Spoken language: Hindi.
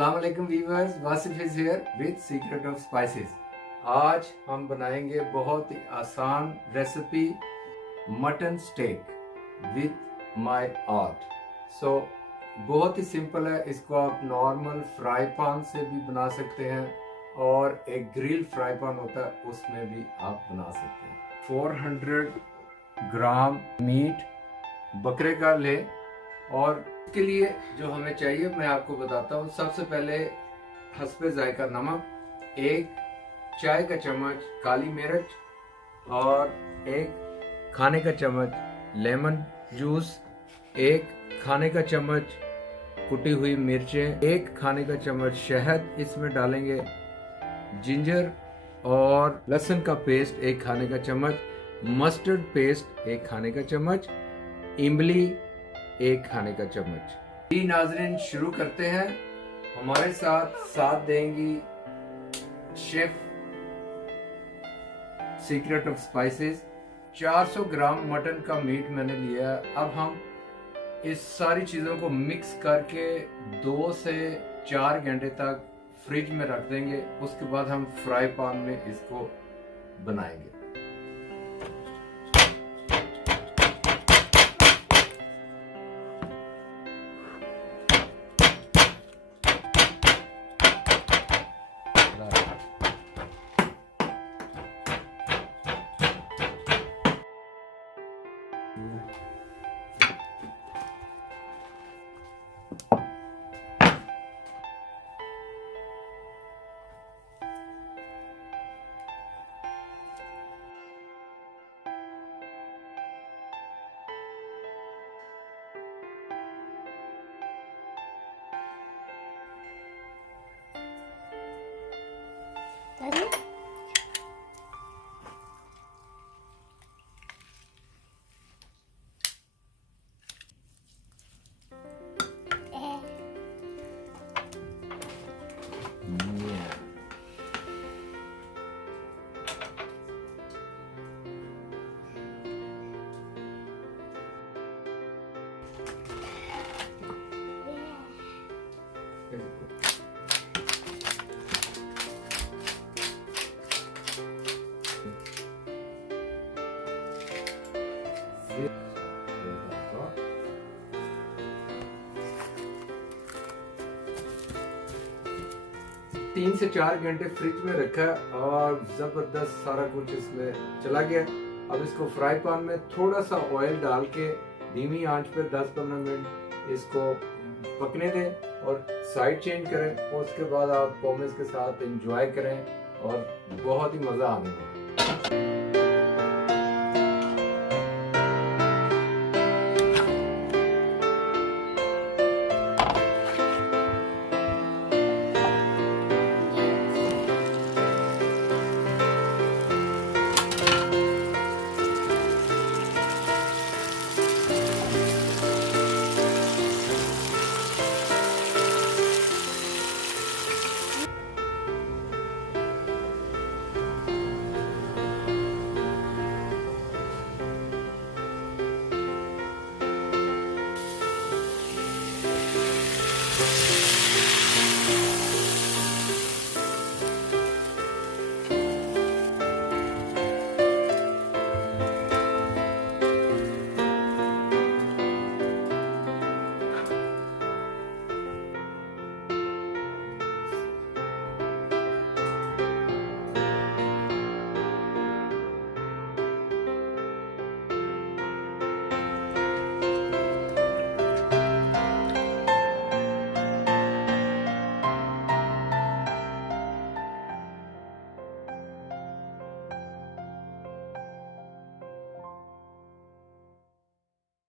अस्सलाम वालेकुम viewers, Wasif is here with secret of spices. आज हम बनाएंगे बहुत ही आसान recipe mutton steak with my art. So बहुत ही सिंपल है। इसको आप नॉर्मल फ्राई पैन से भी बना सकते हैं और एक ग्रिल फ्राई पैन होता है उसमें भी आप बना सकते हैं। 400 ग्राम मीट बकरे का ले और इसके लिए जो हमें चाहिए मैं आपको बताता हूँ। सबसे पहले हस्बे जायका नमक, 1 चाय का चम्मच काली मिर्च और 1 खाने का चम्मच लेमन जूस, 1 खाने का चम्मच कुटी हुई मिर्चें, 1 खाने का चम्मच शहद इसमें डालेंगे, जिंजर और लहसुन का पेस्ट 1 खाने का चम्मच, मस्टर्ड पेस्ट 1 खाने का चम्मच, इमली 1 खाने का चम्मच। जी नाजरीन, शुरू करते हैं। हमारे साथ देंगी chef secret of spices. 400 gram mutton का मीट मैंने लिया है। अब हम इस सारी चीज़ों को मिक्स करके 2 से 4 घंटे तक फ्रिज में रख देंगे। उसके बाद हम फ्राई पैन में इसको बनाएंगे। तीन से 4 घंटे फ्रिज में रखा और जबरदस्त सारा कुछ इसमें चला गया। अब इसको फ्राई पैन में थोड़ा सा ऑयल डाल के धीमी आंच पे 10-15 मिनट इसको पकने दें और साइड चेंज करें। और उसके बाद आप पोमेस के साथ एंजॉय करें और बहुत ही मज़ा आने वाला है।